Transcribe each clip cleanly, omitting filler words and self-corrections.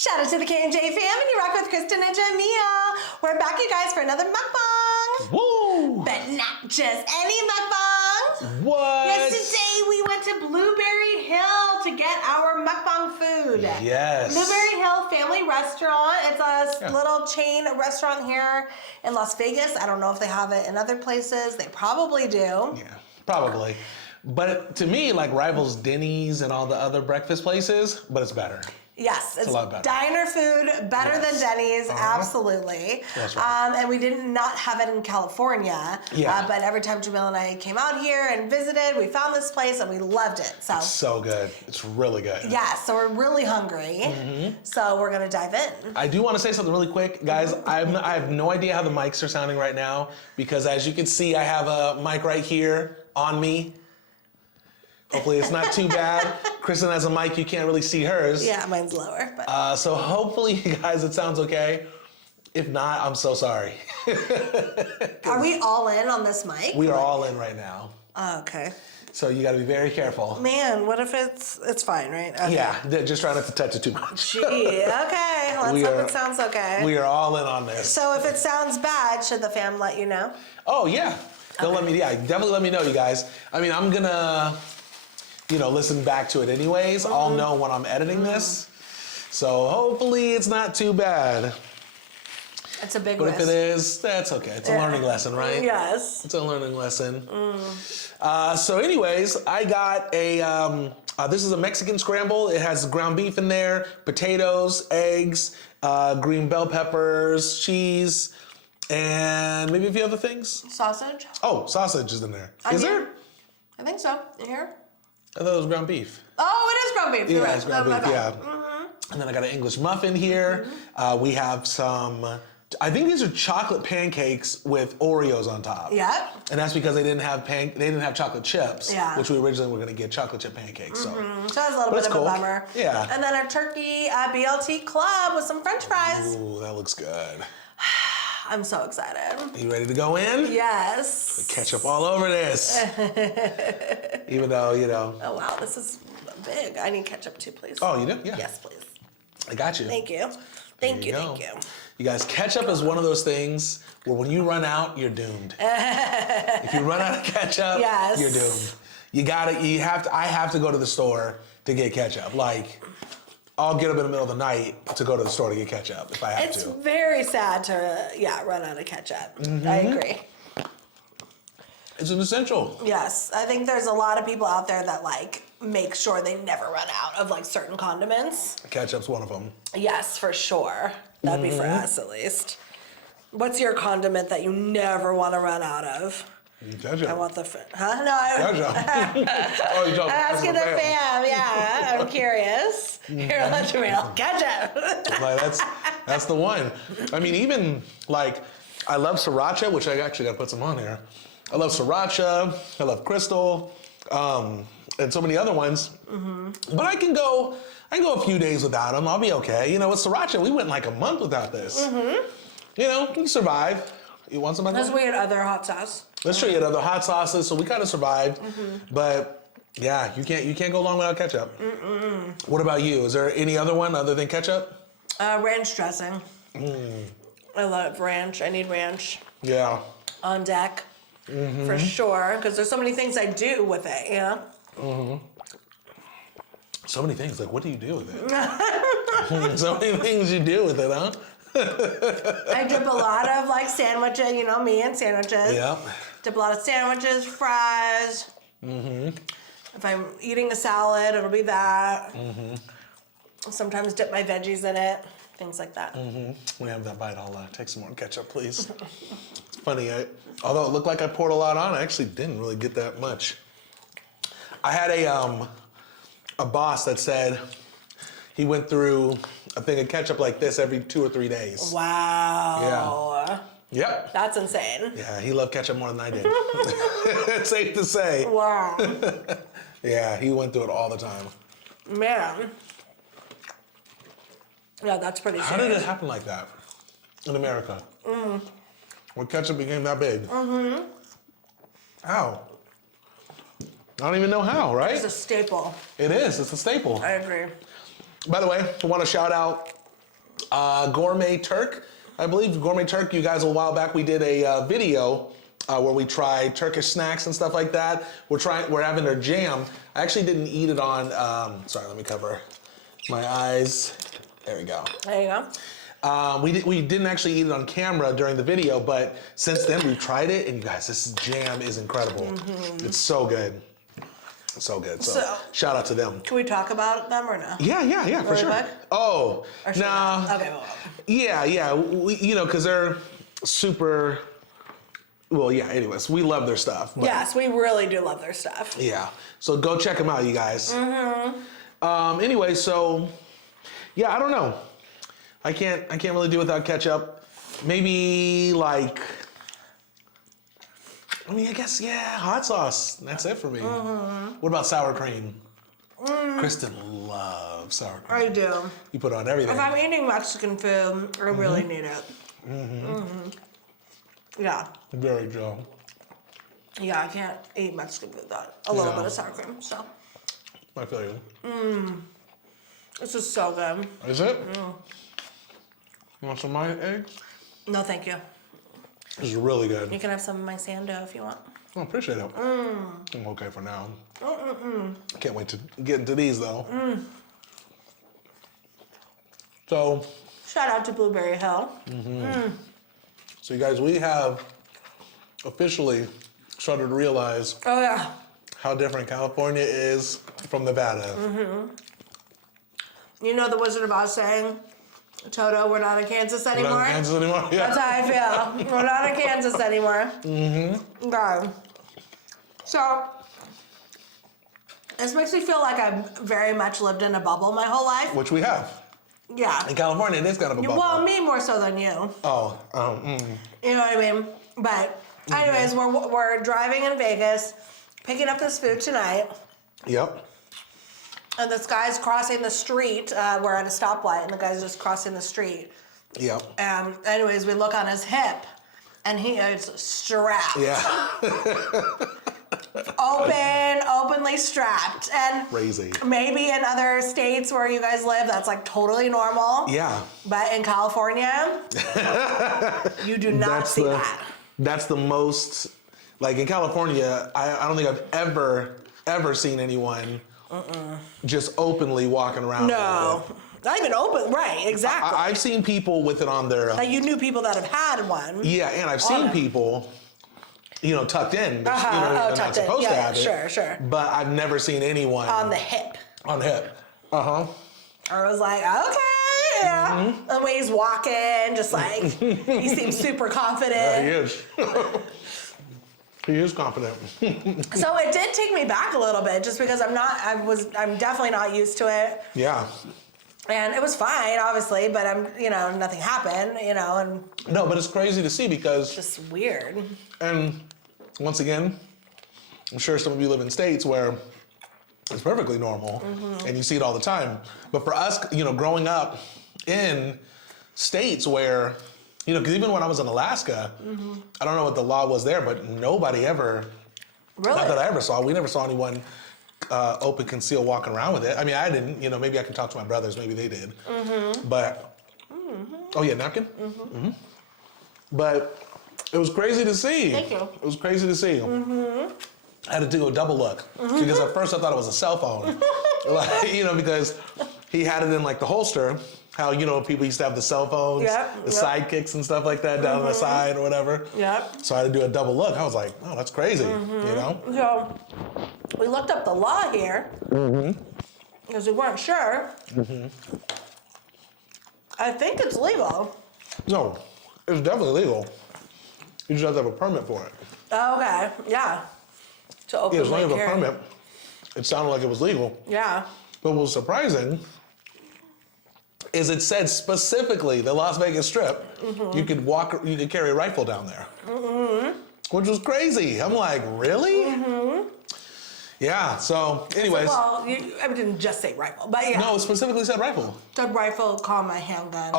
Shout out to the K&J Fam, and you rock with Kristin and Jamil. We're back, you guys, for another mukbang. Woo! But not just any mukbang. What? Yesterday we went to Bluberry Hill to get our mukbang food. Yes. Bluberry Hill Family Restaurant. It's a little chain restaurant here in Las Vegas. I don't know if they have it in other places. They probably do. Yeah, probably. But to me, like rivals Denny's and all the other breakfast places, but it's better. Yes, it's a lot better. Diner food, better than Denny's, absolutely. That's right. And we did not have it in California. Yeah. But every time Jamil and I came out here and visited, we found this place and we loved it. So. It's so good. It's really good. Yeah, so we're really hungry. So we're gonna dive in. I do want to say something really quick, guys. I have no idea how the mics are sounding right now because as you can see, I have a mic right here on me. Hopefully it's not too bad. Kristen has a mic, you can't really see hers. Yeah, mine's lower. But. So hopefully, you guys, it sounds okay. If not, I'm so sorry. Are we all in on this mic? We are all in right now. Oh, okay. So you gotta be very careful. Man, what if it's fine, right? Okay. Yeah, just try not to touch it too much. Gee, okay. Let's hope it sounds okay. We are all in on this. So if it sounds bad, should the fam let you know? Oh, yeah. They'll let me, definitely let me know, you guys. I mean, I'm gonna, listen back to it anyways. I'll know when I'm editing this. So hopefully it's not too bad. It's a big But risk. if it is, that's okay. It's a learning lesson, right? Yes. It's a learning lesson. So anyways, I got a, this is a Mexican scramble. It has ground beef in there, potatoes, eggs, green bell peppers, cheese, and maybe a few other things. Sausage? Oh, sausage is in there. Is there? I think so. In here? I thought it was ground beef. Oh, it is ground beef. You're Yeah, right. it's ground beef, yeah. Mm-hmm. And then I got an English muffin here. We have some, I think these are chocolate pancakes with Oreos on top. Yep. And that's because they didn't have chocolate chips, Yeah. which we originally were gonna get chocolate chip pancakes. So So that's a little bit of cool. a bummer. Yeah. And then our turkey BLT club with some French fries. Ooh, that looks good. I'm so excited. You ready to go in? Yes. Ketchup all over this. Even though, Oh wow, this is big. I need ketchup too, please. Oh, you do? Yeah. Yes, please. I got you. Thank you. Thank you. go. Thank you. You guys, ketchup is one of those things where when you run out, you're doomed. If you run out of ketchup, Yes. you're doomed. I have to go to the store to get ketchup. Like, I'll get up in the middle of the night to go to the store to get ketchup if I have It's to. very sad to run out of ketchup. I agree. It's an essential. Yes, I think there's a lot of people out there that make sure they never run out of certain condiments. Ketchup's one of them. Yes, for sure. That'd be for us at least. What's your condiment that you never want to run out of? Ketchup. I want the huh? No, Ketchup. Oh, you're talking I'm asking the fam. Yeah, I'm curious. Here, let me know. Ketchup. Like, that's the one. I mean, even I love sriracha, which I actually got to put some on here. I love sriracha. I love Crystal, and so many other ones. But I can go a few days without them. I'll be okay. With sriracha, we went a month without this. You can survive. You want some of that? Because we had other hot sauce. That's true. You had other hot sauces, so we kind of survived. But yeah, you can't go long without ketchup. What about you? Is there any other one other than ketchup? Ranch dressing. I love ranch. I need ranch Yeah. on deck for sure. Because there's so many things I do with it. So many things. What do you do with it? So many things you do with it, huh? I dip a lot of sandwiches, me and sandwiches. Yeah. Dip a lot of sandwiches, fries. If I'm eating a salad, it'll be that. Sometimes dip my veggies in it, things like that. We have that bite. I'll take some more ketchup, please. It's funny. Although it looked like I poured a lot on, I actually didn't really get that much. I had a boss that said he went through a thing of ketchup like this every 2 or 3 days. Wow. Yep. That's insane. Yeah, he loved ketchup more than I did. It's safe to say. Wow. Yeah, he went through it all the time. Man. Yeah, that's pretty How did serious. it happen like that in America? When ketchup became that big? How? I don't even know how, right? It's a staple. It is. It's a staple. I agree. By the way, I want to shout out Gourmet Turk. I believe Gourmet Turk, you guys, a while back, we did a video where we tried Turkish snacks and stuff like that. We're having their jam. I actually didn't eat it on, sorry, let me cover my eyes. There we go. There you go. We didn't actually eat it on camera during the video, but since then we've tried it, and you guys, this jam is incredible. It's so good. So good. So shout out to them. Can we talk about them or no? Yeah, for sure. Quick? Oh, Nah. Okay, well. Yeah. Because they're super. Well, yeah. Anyways, we love their stuff. But Yes, we really do love their stuff. yeah. So go check them out, you guys. Anyway, so yeah, I don't know. I can't really do without ketchup. Maybe like. I mean, I guess, yeah, hot sauce. That's it for me. What about sour cream? Kristen loves sour cream. I do. You put it on everything. If I'm eating Mexican food, I really need it. Yeah. Very Joe. Yeah, I can't eat Mexican food without a little bit of sour cream, so. I feel you. This is so good. Is it? You want some of my eggs? No, thank you. This is really good. You can have some of my sando if you want. I appreciate it. I'm okay for now. Can't wait to get into these though. So. Shout out to Bluberry Hill. So you guys, we have officially started to realize Oh yeah. how different California is from Nevada. You know the Wizard of Oz saying, Toto, we're not in Kansas anymore? We're not in Kansas anymore? Yeah. That's how I feel. We're not in Kansas anymore. Okay. So, this makes me feel like I've very much lived in a bubble my whole life. Which we have. Yeah. In California, it is kind of a bubble. Well, me more so than you. Oh. You know what I mean? But anyways, we're driving in Vegas, picking up this food tonight. Yep. And this guy's crossing the street. We're at a stoplight, and the guy's just crossing the street. Yep. And anyways, we look on his hip, and he is strapped. Yeah. Openly strapped. And Crazy. maybe in other states where you guys live, that's like totally normal. Yeah. But in California, you do not see that. That's the most, like in California, I don't think I've ever seen anyone just openly walking around. No. with it. Not even open, right, exactly. I've seen people with it on their... Like you knew people that have had one. Yeah, and I've seen people, tucked in. But, they're not tucked in. supposed to have it. Sure. But I've never seen anyone... On the hip. On the hip. I was like, okay, yeah. The way he's walking, just like, he seems super confident. Yeah, he is. He is confident. So it did take me back a little bit, just because I'm definitely not used to it. Yeah. And it was fine, obviously, but nothing happened, and No, but it's crazy to see because... just weird. And once again, I'm sure some of you live in states where it's perfectly normal and you see it all the time. But for us, growing up in states where, because even when I was in Alaska, I don't know what the law was there, but nobody ever, Really? not that I ever saw, we never saw anyone open conceal walking around with it. I mean, I didn't, maybe I can talk to my brothers, maybe they did. But, oh yeah, napkin? But it was crazy to see. Thank you. It was crazy to see. I had to do a double look because at first I thought it was a cell phone. Because he had it in like the holster. How, people used to have the cell phones, the sidekicks and stuff like that down the side or whatever. Yep. So I had to do a double look. I was like, oh, that's crazy, So we looked up the law here because we weren't sure. I think it's legal. No, it's definitely legal. You just have to have a permit for it. Oh, okay, yeah. To openly Yeah, as long as you have a carry. permit, it sounded like it was legal. Yeah. But what was surprising is it said specifically the Las Vegas Strip, you could carry a rifle down there. Which was crazy. I'm like, really? Yeah, so anyways. Well, I didn't just say rifle, but yeah. No, it specifically said rifle. Said rifle, comma, handgun,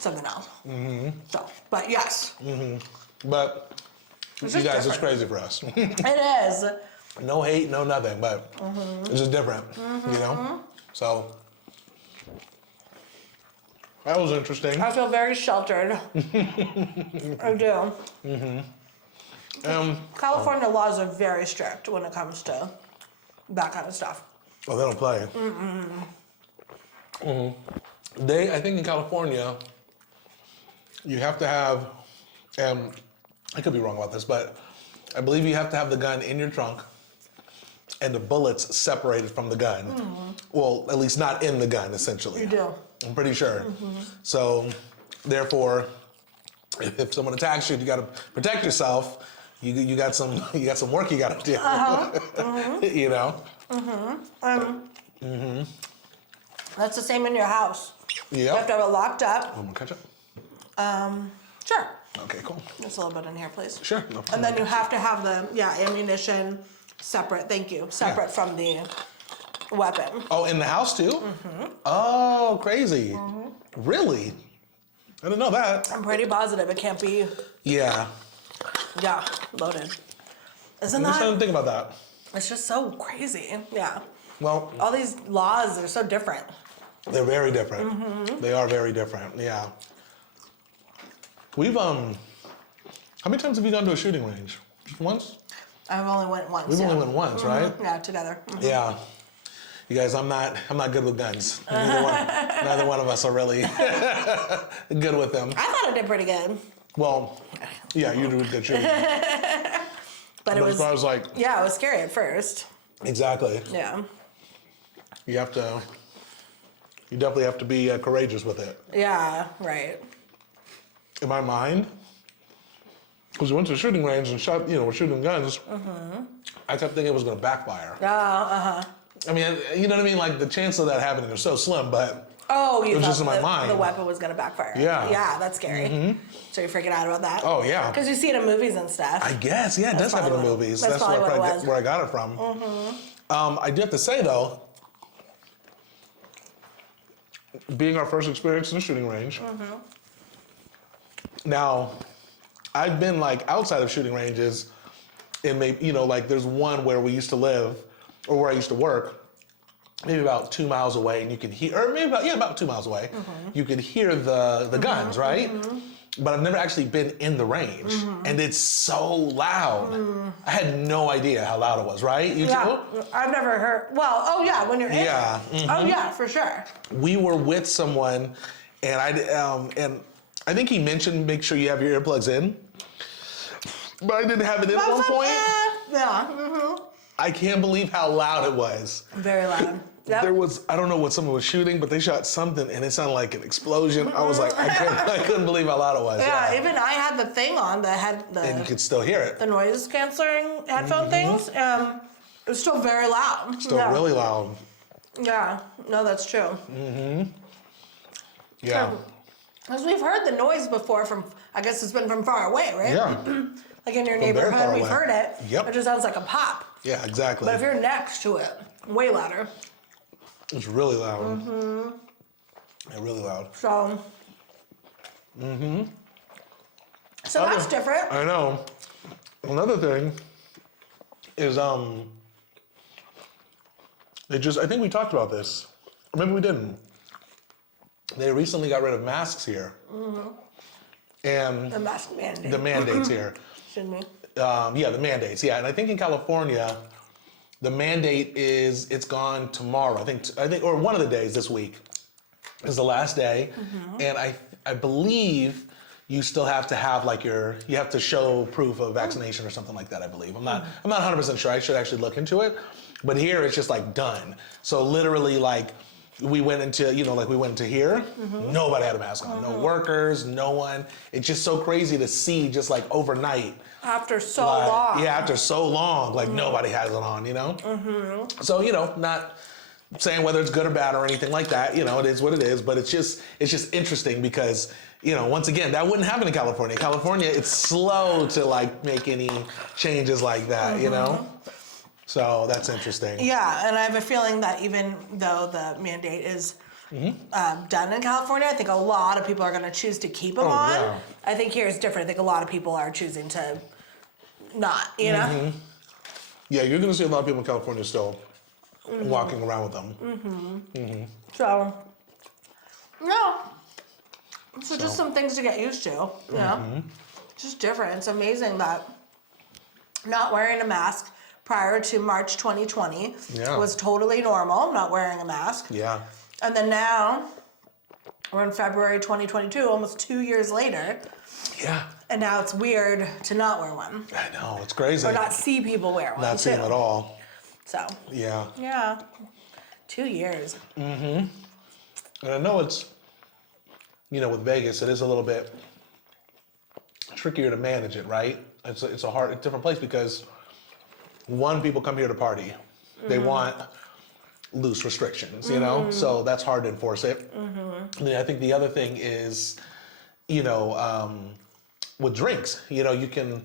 something else. So, but yes. But It's you just guys, it's different. crazy for us. It is. No hate, no nothing, but it's just different, So, That was interesting. I feel very sheltered. I do. California laws are very strict when it comes to that kind of stuff. Oh, they don't play. I think in California, you have to have, and I could be wrong about this, but I believe you have to have the gun in your trunk and the bullets separated from the gun. Well, at least not in the gun, essentially. You do. I'm pretty sure. So, therefore, if someone attacks you, you got to protect yourself. You got some work you got to do. You know. That's the same in your house. Yeah. You have to have it locked up. Want more ketchup? Sure. Okay, cool. Just a little bit in here, please. Sure. No problem. And then you have to have the ammunition separate. Thank you. Separate from the weapon. Oh, in the house too? Oh, crazy. Really? I didn't know that. I'm pretty positive it can't be. Yeah. Yeah, loaded. Isn't I'm just trying to that? think about that. It's just so crazy. Yeah. Well, All these laws are so different. they're very different. They are very different. Yeah. We've how many times have you gone to a shooting range? Just once? I've only went once. We've only went once, right? Yeah, together. Yeah. You guys, I'm not good with guns. Neither one of us are really good with them. I thought I did pretty good. Well, yeah, you do good shooting. But it As was. far as like, Yeah, it was scary at first. exactly. Yeah. You definitely have to be courageous with it. Yeah. Right. In my mind, because we went to the shooting range and shot, we're shooting guns. I kept thinking it was going to backfire. I mean, you know what I mean? Like the chance of that happening is so slim, but Oh, you it was thought just in my mind. the weapon was gonna backfire. Yeah. Yeah, that's scary. So you're freaking out about that? Oh yeah. Because you see it in movies and stuff. I guess, yeah, it does happen in probably what- movies. that's probably what it was. where I got it from. I do have to say though, being our first experience in a shooting range. Now, I've been like outside of shooting ranges, and maybe like there's one where we used to live, or where I used to work, maybe about 2 miles away, and you can hear, or maybe about 2 miles away, you could hear the guns, right? But I've never actually been in the range, and it's so loud. I had no idea how loud it was, right? You Yeah, too? I've never heard. Well, oh yeah, when you're in. Yeah. It. Oh yeah, for sure. We were with someone, and I think he mentioned make sure you have your earplugs in, but I didn't have it in at one point. Yeah. I can't believe how loud it was. Very loud. Yep. There was, I don't know what someone was shooting, but they shot something and it sounded like an explosion. I was like, I couldn't believe how loud it was. Yeah, even I had the thing on that had And you could still hear it. the noise canceling headphone things. It was still very loud. Still really loud. Yeah, no, that's true. Yeah. Because we've heard the noise before from, I guess it's been from far away, right? Yeah. Like in your From very neighborhood, far we've away. heard it. Yep. It just sounds like a pop. Yeah, exactly. But if you're next to it, way louder. It's really loud. Yeah, really loud. So. So that's different. I know. Another thing is, I think we talked about this. Or maybe we didn't. They recently got rid of masks here. And The mask mandate. the mandates here. Shouldn't we? Yeah, the mandates. Yeah, and I think in California, the mandate it's gone tomorrow. I think, or one of the days this week is the last day, and I believe you still have to have like you have to show proof of vaccination or something like that. I believe. I'm not 100% sure. I should actually look into it, but here it's just like done. So literally like. We went into, here, nobody had a mask on. No workers, no one. It's just so crazy to see just like overnight. After so Like, long. yeah, after so long, like nobody has it on, So, not saying whether it's good or bad or anything like that, it is what it is, but it's just interesting because, once again, that wouldn't happen in California. California, it's slow to like make any changes like that, So that's interesting. Yeah, and I have a feeling that even though the mandate is done in California, I think a lot of people are going to choose to keep them on. Yeah. I think here it's different. I think a lot of people are choosing to not, know? Yeah, you're going to see a lot of people in California still walking around with them. So, no, So just some things to get used to, you know? Just different. It's amazing that not wearing a mask prior to March 2020 was totally normal, not wearing a mask. Yeah. And then now, we're in February 2022, almost 2 years later. Yeah. And now it's weird to not wear one. I know, it's crazy. Or not see people wear one, Not see them at all. So. Yeah. Yeah. 2 years. And I know it's, you know, with Vegas, it is a little bit trickier to manage it, right? It's a different place because, one, people come here to party. They want loose restrictions, you know? So that's hard to enforce it. And then I think the other thing is, you know, with drinks, you know, you can,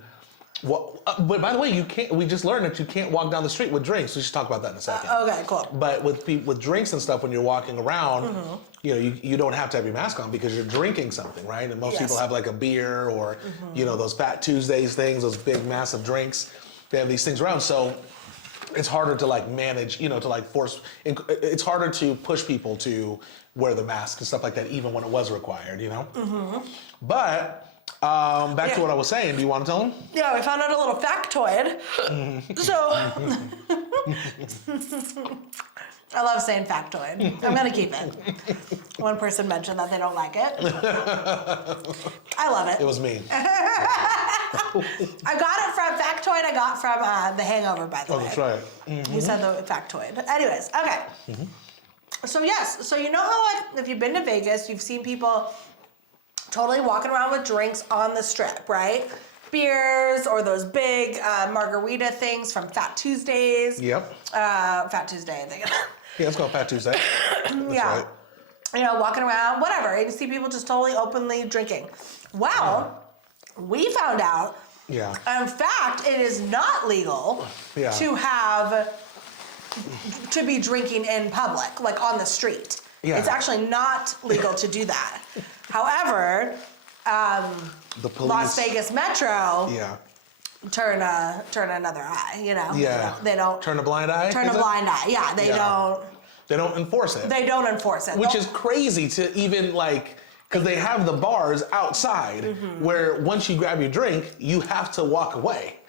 but by the way, we just learned that you can't walk down the street with drinks. We should talk about that in a second. Okay, cool. But with drinks and stuff, when you're walking around, you know, you don't have to have your mask on because you're drinking something, right? And most people have like a beer or, you know, those Fat Tuesdays things, those big massive drinks. They have these things around. So it's harder to like manage, you know, to like force, it's harder to push people to wear the mask and stuff like that, even when it was required, you know? But back to what I was saying, do you want to tell them? Yeah, we found out a little factoid. So, I love saying factoid. I'm going to keep it. One person mentioned that they don't like it. I love it. It was me. I got it from factoid. I got from The Hangover, by the way. Oh, that's right. You said the factoid. Anyways, okay. So yes, so you know how like if you've been to Vegas, you've seen people totally walking around with drinks on the strip, right? Beers or those big margarita things from Fat Tuesdays. Yep. Fat Tuesday, I think. Yeah, it's called Fat Tuesday. That's right. You know, walking around, whatever. You see people just totally openly drinking. Well, we found out, in fact, it is not legal to be drinking in public, like on the street. Yeah. It's actually not legal to do that. However, the police, Las Vegas Metro turn another eye, you know? Yeah. They don't turn a blind eye? Turn a blind eye, yeah. They don't enforce it. They don't enforce it. Which is crazy to even like, because they have the bars outside where once you grab your drink, you have to walk away.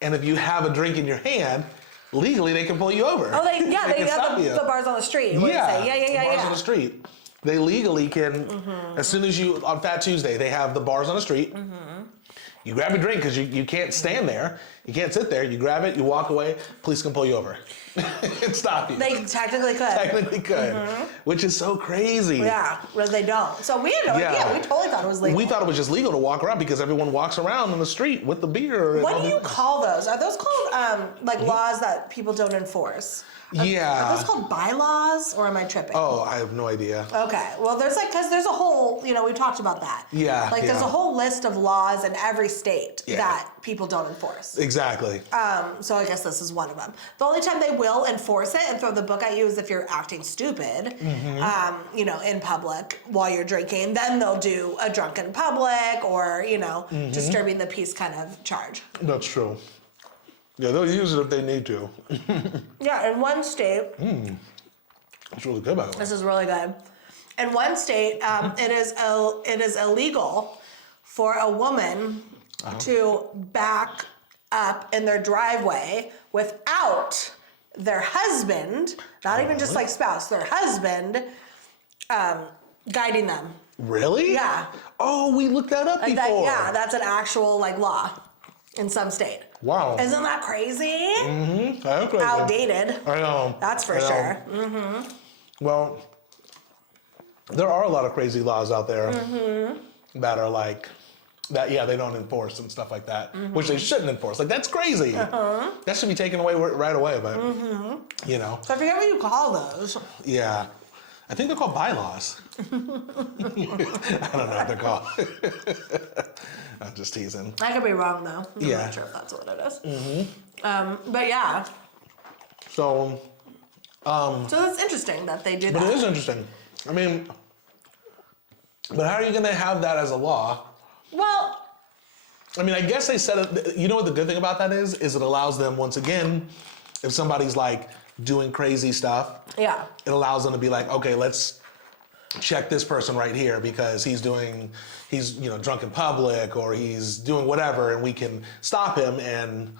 And if you have a drink in your hand, legally they can pull you over. Oh, they got the bars on the street. Bars Yeah. on the street. They legally can, as soon as you, on Fat Tuesday, they have the bars on the street. You grab a drink because you can't stand there. You can't sit there. You grab it, you walk away, police can pull you over and stop you. They technically could. Which is so crazy. Yeah, but they don't. So we had no idea. We totally thought it was legal. We thought it was just legal to walk around because everyone walks around on the street with the beer. What do you call those? Are those called like laws that people don't enforce? Are those called bylaws, or am I tripping? Oh, I have no idea. Okay. Well, there's like, because there's a whole, you know, we talked about that. Yeah. Like there's a whole list of laws in every state that people don't enforce. Exactly. So I guess this is one of them. The only time they will enforce it and throw the book at you is if you're acting stupid, you know, in public while you're drinking. Then they'll do a drunken public or, you know, disturbing the peace kind of charge. That's true. Yeah, they'll use it if they need to. Yeah, in one state. It's really good, by the way. This is really good. In one state, it is illegal for a woman to back up in their driveway without their husband, not even just like spouse, their husband, guiding them. Really? Yeah. Oh, we looked that up before. That's an actual like law in some state. Wow. Isn't that crazy? I am crazy. Outdated. I know. That's for sure. Well, there are a lot of crazy laws out there that are like, that they don't enforce and stuff like that, which they shouldn't enforce. Like, that's crazy. That should be taken away right away, but, you know. So I forget what you call those. Yeah. I think they're called bylaws. I don't know what they're called. I'm just teasing. I could be wrong though. I'm not sure if that's what it is. But yeah. So it's interesting that they do that. But it is interesting. I mean, but how are you going to have that as a law? Well, I mean, I guess they said it. You know what the good thing about that is it allows them, once again, if somebody's like doing crazy stuff, it allows them to be like, okay, let's check this person right here because he's drunk in public or he's doing whatever, and we can stop him and.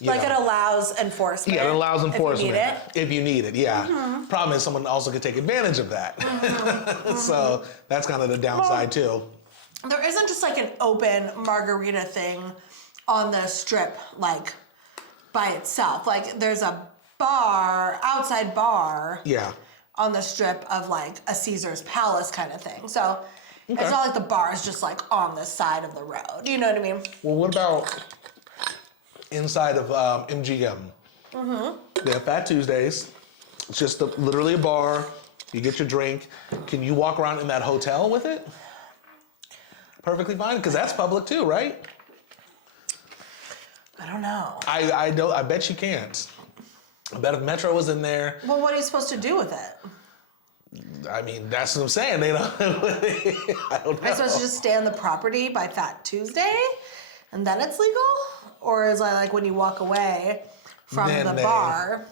It allows enforcement. Yeah, it allows enforcement. If you need it, yeah. Problem is someone also could take advantage of that. So that's kind of the downside too. There isn't just like an open margarita thing on the strip, like by itself. Like there's a outside bar. Yeah. On the strip of like a Caesar's Palace kind of thing. So it's not like the bar is just like on the side of the road. You know what I mean? Well, what about inside of MGM? They have Fat Tuesdays. It's just literally a bar. You get your drink. Can you walk around in that hotel with it? Perfectly fine, because that's public too, right? I don't know. I bet you can't. I bet if Metro was in there. Well, what are you supposed to do with it? I mean, that's what I'm saying. They don't. I don't know. Are you supposed to just stay on the property by Fat Tuesday, and then it's legal? Or is it like when you walk away from the bar,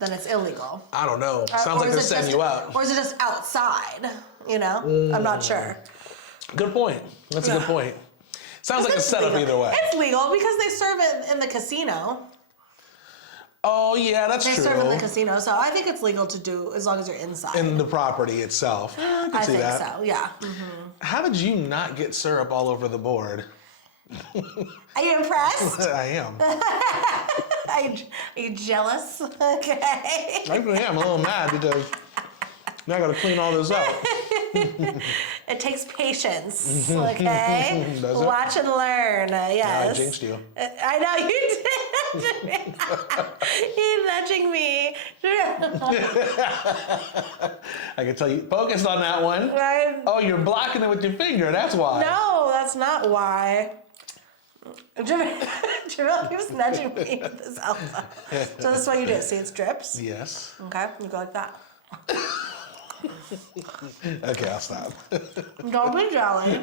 then it's illegal? I don't know. Sounds like they're setting you up. Or is it just outside? You know? I'm not sure. Good point. That's a good point. Sounds like a setup either way. It's legal because they serve it in the casino. Oh, yeah, that's true. They serve in the casino, so I think it's legal to do as long as you're inside. In the property itself. I can see think that. so, yeah. How did you not get syrup all over the board? Are you impressed? I am. Are you jealous? Okay. Actually, I'm a little mad because now I got to clean all this up. It takes patience, okay? Does it? Watch and learn, yes. I jinxed you. I know, you did. You're nudging me. I can tell you, focused on that one. Oh, you're blocking it with your finger, that's why. No, that's not why. Jamil keeps nudging me with his elbow. So this is what you do. See, it drips? Yes. Okay, you go like that. Okay, I'll stop. Don't be jelly.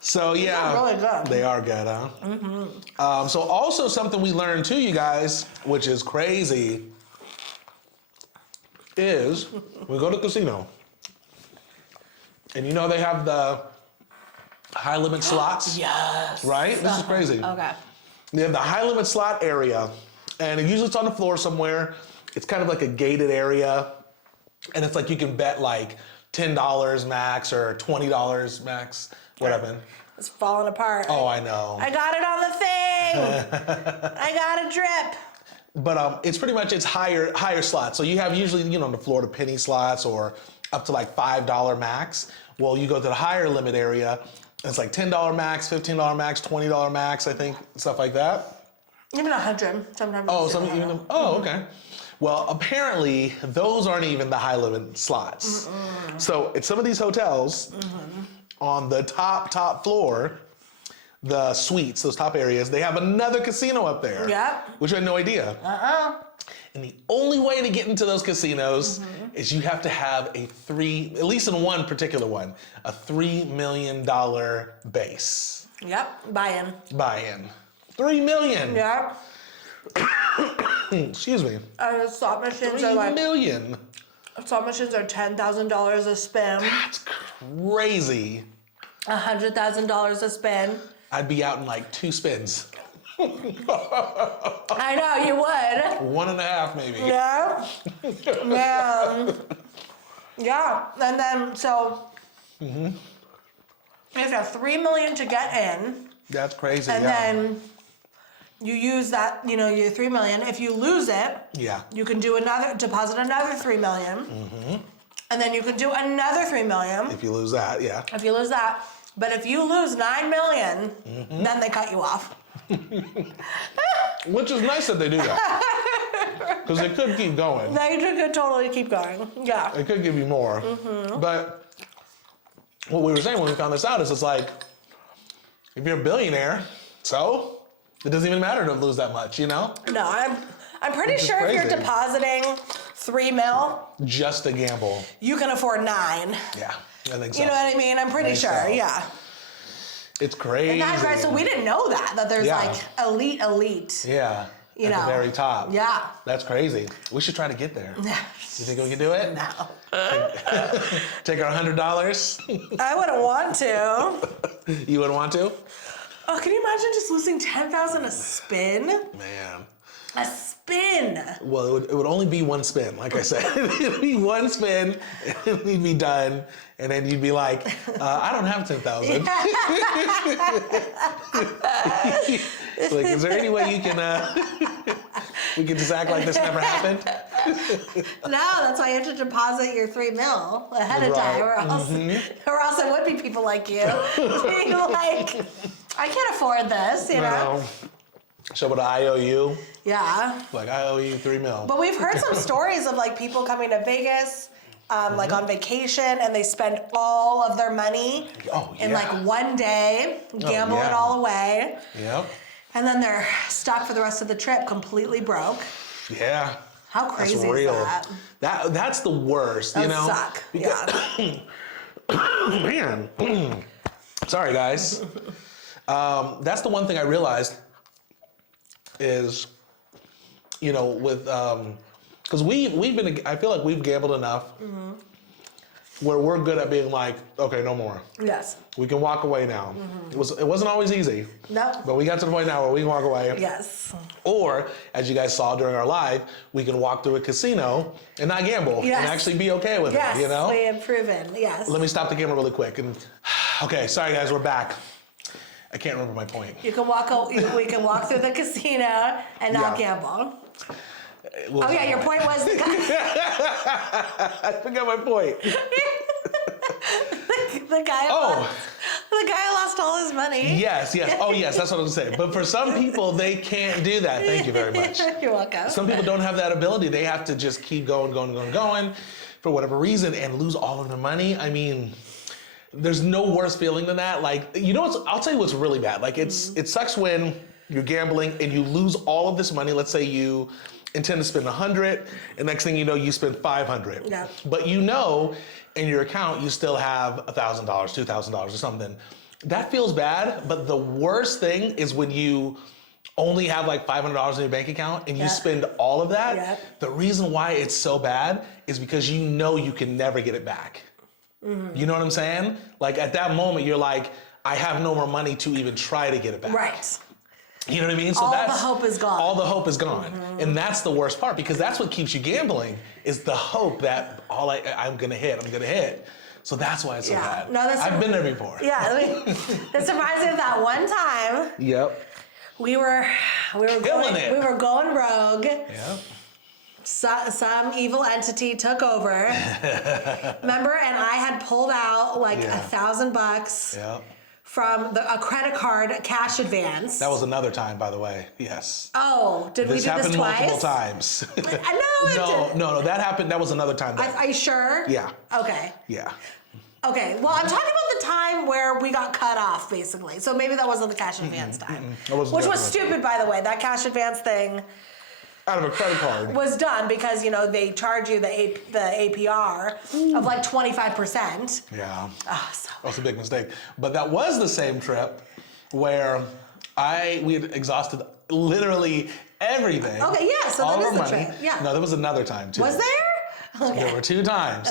So yeah, They're really good. They are good, huh? So also something we learned too, you guys, which is crazy, is we go to the casino, and they have the high limit slots. Yes. Right? This is crazy. Okay. They have the high limit slot area, and usually it's on the floor somewhere. It's kind of like a gated area. And it's like you can bet like $10 max or $20 max, whatever. It's falling apart. Oh, I know. I got it on the thing. I got a drip. But it's pretty much, it's higher slots. So you have usually, on the floor the penny slots or up to like $5 max. Well, you go to the higher limit area, it's like $10 max, $15 max, $20 max, I think, stuff like that. Even 100 sometimes. Okay. Well, apparently, those aren't even the high limit slots. So at some of these hotels, on the top floor, the suites, those top areas, they have another casino up there. Yep. Which I had no idea. And the only way to get into those casinos is you have to have at least in one particular one, a $3 million base. Yep, buy-in. $3 million. Yep. Excuse me. Slot machines are $3 million. Slot machines are $10,000 a spin. That's crazy. $100,000 a spin. I'd be out in like 2 spins. I know, you would. 1.5 maybe. Yeah. Yeah. Yeah. And then, so, you have to have $3 million to get in. That's crazy, and then you use that, your $3 million. If you lose it, you can deposit another $3 million. And then you can do another $3 million. If you lose that, yeah. If you lose that. But if you lose $9 million, then they cut you off. Which is nice that they do that. Because they could keep going. They could totally keep going. Yeah. They could give you more. But what we were saying when we found this out is it's like, if you're a billionaire, so it doesn't even matter to lose that much, No, I'm pretty sure if you're depositing $3 million, just to gamble, you can afford $9. Yeah, I think so. You know what I mean? I'm pretty sure. So. Yeah. It's crazy. And that's right. So we didn't know that there's like elite. Yeah. At the very top. Yeah. That's crazy. We should try to get there. You think we can do it? No. Take our $100. I wouldn't want to. You wouldn't want to? Oh, can you imagine just losing $10,000 a spin? Man. A spin. Well, it would only be one spin, like I said. It would be one spin, and we'd be done. And then you'd be like, I don't have 10,000. Like, is there any way you can, we can just act like this never happened? No, that's why you have to deposit your $3 million ahead of time, or else it would be people like you being like, I can't afford this, you know? So what I owe you? Yeah. Like, I owe you $3 million. But we've heard some stories of like people coming to Vegas, like on vacation, and they spend all of their money in like one day, gamble it all away. Yep. And then they're stuck for the rest of the trip, completely broke. Yeah. How crazy That's real. is that? That's the worst, you know? Suck. Yeah. Man. Sorry, guys. That's the one thing I realized is, you know, with, because we've been, I feel like we've gambled enough where we're good at being like, okay, no more. Yes. We can walk away now. It wasn't always easy. No. But we got to the point now where we can walk away. Yes. Or, as you guys saw during our live, we can walk through a casino and not gamble and actually be okay with it, you know? Yes, we have proven, yes. Let me stop the camera really quick. Okay, sorry guys, we're back. I can't remember my point. We can walk through the casino and not gamble. Well, your point was I forgot my point. the guy lost all his money. Yes. Oh, yes, that's what I was saying. But for some people, they can't do that. Thank you very much. You're welcome. Some people don't have that ability. They have to just keep going for whatever reason and lose all of their money. I mean, there's no worse feeling than that. Like, you know, I'll tell you what's really bad. Like, it sucks when you're gambling and you lose all of this money. Let's say you intend to spend $100, and next thing you know, you spend $500. Yeah. But you know, in your account, you still have $1,000, $2,000 or something. That feels bad, but the worst thing is when you only have like $500 in your bank account and you spend all of that. Yeah. The reason why it's so bad is because you know you can never get it back. You know what I'm saying? Like at that moment, you're like, I have no more money to even try to get it back. Right. You know what I mean? So all the hope is gone. All the hope is gone. And that's the worst part because that's what keeps you gambling is the hope that I'm gonna hit. So that's why it's so bad. No, I've been there before. Yeah, this reminds me of that one time. Yep. We were going rogue. Yep. Some evil entity took over. Remember? And I had pulled out like $1,000 from a credit card cash advance. That was another time, by the way. Yes. Oh, did we do this twice? This happened multiple times. No, that happened. That was another time. Are you sure? Yeah. Okay. Yeah. Okay, well, I'm talking about the time where we got cut off, basically. So maybe that wasn't the cash advance time. Which was stupid, by the way. That cash advance thing out of a credit card was done because, you know, they charge you the APR of like 25%. Yeah. Oh, so that was a big mistake. But that was the same trip where we had exhausted literally everything. Okay, yeah, so that is the trip. Yeah. No, there was another time, too. Was there? Okay. There were two times.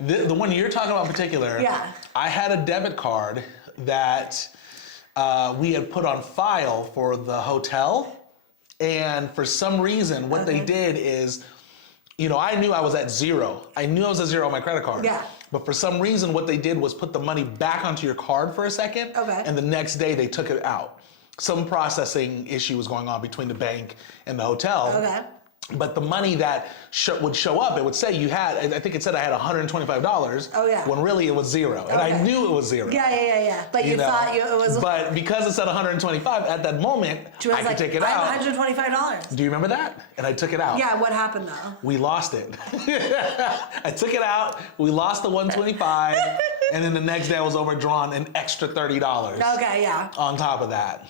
The one you're talking about in particular, I had a debit card that we had put on file for the hotel. And for some reason, what they did is, you know, I knew I was at zero. I knew I was at zero on my credit card. Yeah. But for some reason, what they did was put the money back onto your card for a second. Okay. And the next day, they took it out. Some processing issue was going on between the bank and the hotel. Okay. But the money that would show up, it would say you had, I think it said I had $125. Oh, yeah. When really it was zero. And I knew it was zero. Yeah. But you thought it was... But because it said 125, at that moment, I could take it out. I have $125. Do you remember that? And I took it out. Yeah, what happened though? We lost it. I took it out, we lost the 125, and then the next day I was overdrawn an extra $30. Okay, yeah. On top of that.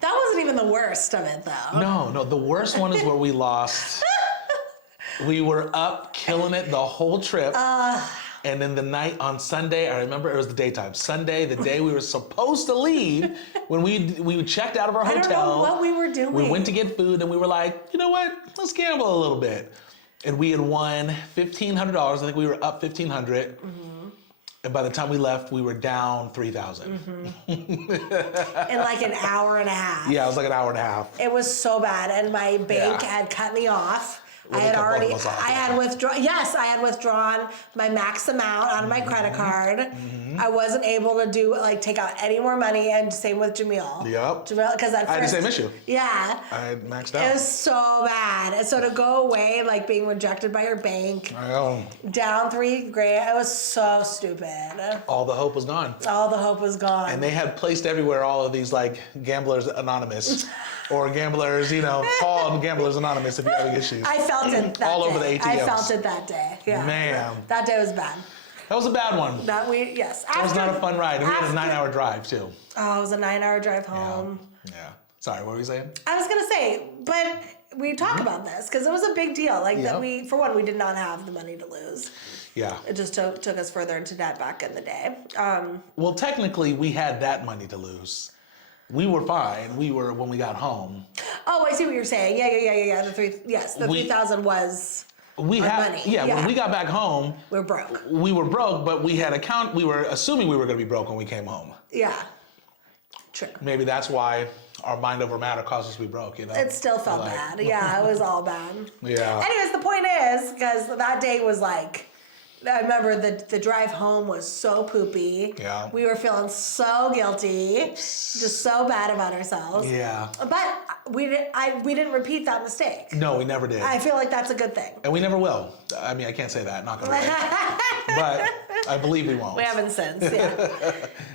That wasn't even the worst of it, though. No, the worst one is where we lost. We were up killing it the whole trip. And then the night on Sunday, I remember it was the daytime. Sunday, the day we were supposed to leave, when we checked out of our hotel. I don't know what we were doing. We went to get food and we were like, you know what? Let's gamble a little bit. and we had won $1,500. I think we were up $1,500. And by the time we left, we were down $3,000. In like an hour and a half. Yeah, it was like an hour and a half. It was so bad, and my bank had cut me off. I had withdrawn my max amount out of my credit card. I wasn't able to take out any more money, and same with Jamil. Yep. Jamil, because at first, I had the same issue. Yeah. I had maxed out. It was so bad. And so to go away, like being rejected by your bank, I know. down $3,000, it was so stupid. All the hope was gone. All the hope was gone. And they had placed everywhere all of these like Gamblers Anonymous. Or gamblers, call Gamblers Anonymous if you have issues. I felt it that day. All over the ATMs. I felt it that day. Yeah. Man. That day was bad. That was a bad one. Yes. That was not a fun ride. And we had a 9-hour drive, too. Oh, it was a 9-hour drive home. Yeah. Sorry, what were you saying? I was going to say, but we talk about this because it was a big deal. That we did not have the money to lose. Yeah. It just took us further into debt back in the day. Well, technically, we had that money to lose. We were fine. We were when we got home. Oh, I see what you're saying. Yeah. The 3,000 was money. Yeah, when we got back home, we're broke. We were broke, but we had we were assuming we were going to be broke when we came home. Yeah. True. Maybe that's why our mind over matter caused us to be broke, It still felt bad. Yeah, it was all bad. Yeah. Anyways, the point is, because that day was I remember the drive home was so poopy. Yeah. We were feeling so guilty, just so bad about ourselves. Yeah. But we didn't repeat that mistake. No, we never did. I feel like that's a good thing. And we never will. I mean, I can't say that, not gonna lie. But I believe we won't. We haven't since, yeah.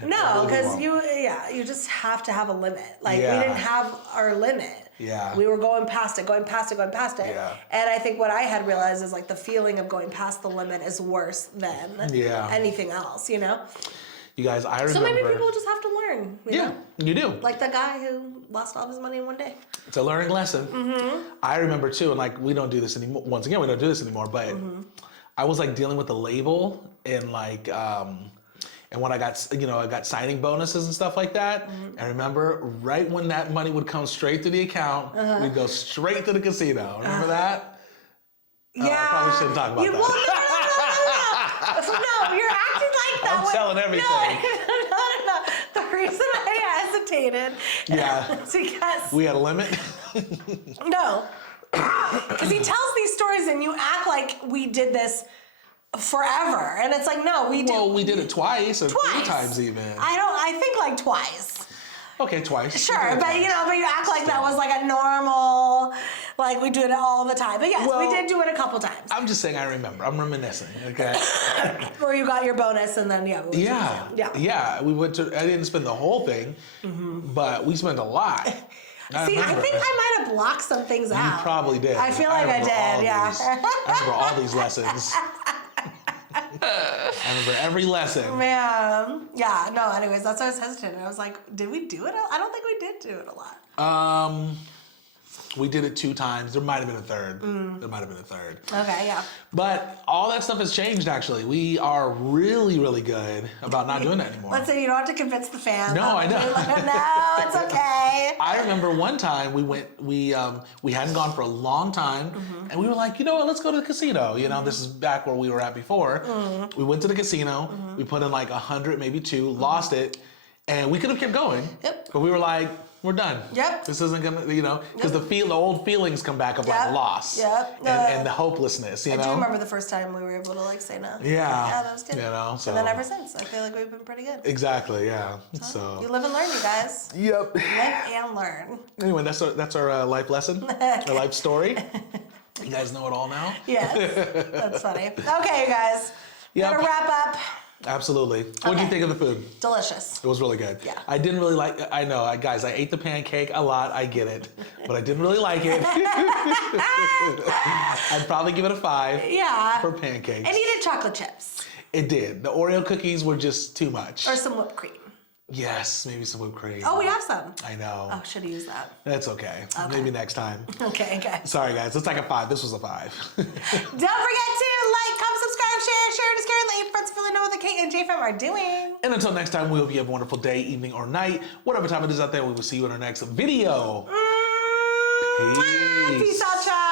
No, because you just have to have a limit. We didn't have our limit. Yeah. We were going past it. Yeah. And I think what I had realized is the feeling of going past the limit is worse than anything else, You guys, I remember. So maybe people just have to learn. You do. Like the guy who lost all of his money in one day. It's a learning lesson. I remember too, and we don't do this anymore. Once again, we don't do this anymore, but I was dealing with the label and and when I got signing bonuses and stuff like that. And remember, right when that money would come straight to the account, we'd go straight to the casino. Remember that? Yeah. I probably shouldn't talk about that. No, you're acting like that. I'm telling everything. No. The reason I hesitated is because we had a limit. No. Because he tells these stories and you act like we did this forever, and it's no, we did. Well, we did it twice or 3 times even. I think twice. Okay, twice. Sure, but you act like that was a normal, we do it all the time. But yes, we did do it a couple times. I'm just saying I remember. I'm reminiscing, okay? Where you got your bonus and then we went to. I didn't spend the whole thing, but we spent a lot. I think I might have blocked some things out. You probably did. I feel like I did, yeah. I remember all these lessons. I remember every lesson. Man. Yeah, no, anyways, that's why I was hesitant. I was did we do it? I don't think we did do it a lot. We did it 2 times. There might have been a third. There might have been a third. Okay, yeah. But all that stuff has changed, actually. We are really, really good about not doing that anymore. Let's say you don't have to convince the fans. No, I know. No, it's okay. I remember one time we hadn't gone for a long time, and we were like, let's go to the casino. This is back where we were at before. We went to the casino. We put in 100, maybe 2, lost it, and we could have kept going. Yep. But we were like, we're done. Yep. This isn't gonna, because the old feelings come back of loss. Yep. And the hopelessness. I do remember the first time we were able to say no. Yeah. Yeah, that was good. So. And then ever since, I feel like we've been pretty good. Exactly. Yeah. So. You live and learn, you guys. Yep. Live and learn. Anyway, that's our life lesson, our life story. You guys know it all now. Yes. That's funny. Okay, you guys. Gotta wrap up. Absolutely. What did you think of the food? Delicious. It was really good. Yeah. I didn't really I know, guys, I ate the pancake a lot. I get it. But I didn't really like it. I'd probably give it a 5 for pancakes. And you did chocolate chips. It did. The Oreo cookies were just too much. Or some whipped cream. Yes, maybe some whipped cream. Oh, we have some. I know. Oh, should have used that. That's okay. Maybe next time. Okay. Sorry, guys. It's like a 5. This was a 5. Don't forget to comment, subscribe, share, discover, and let your friends know what the K&J Fam are doing. And until next time, we hope you have a wonderful day, evening, or night. Whatever time it is out there, we will see you in our next video. Peace out, child.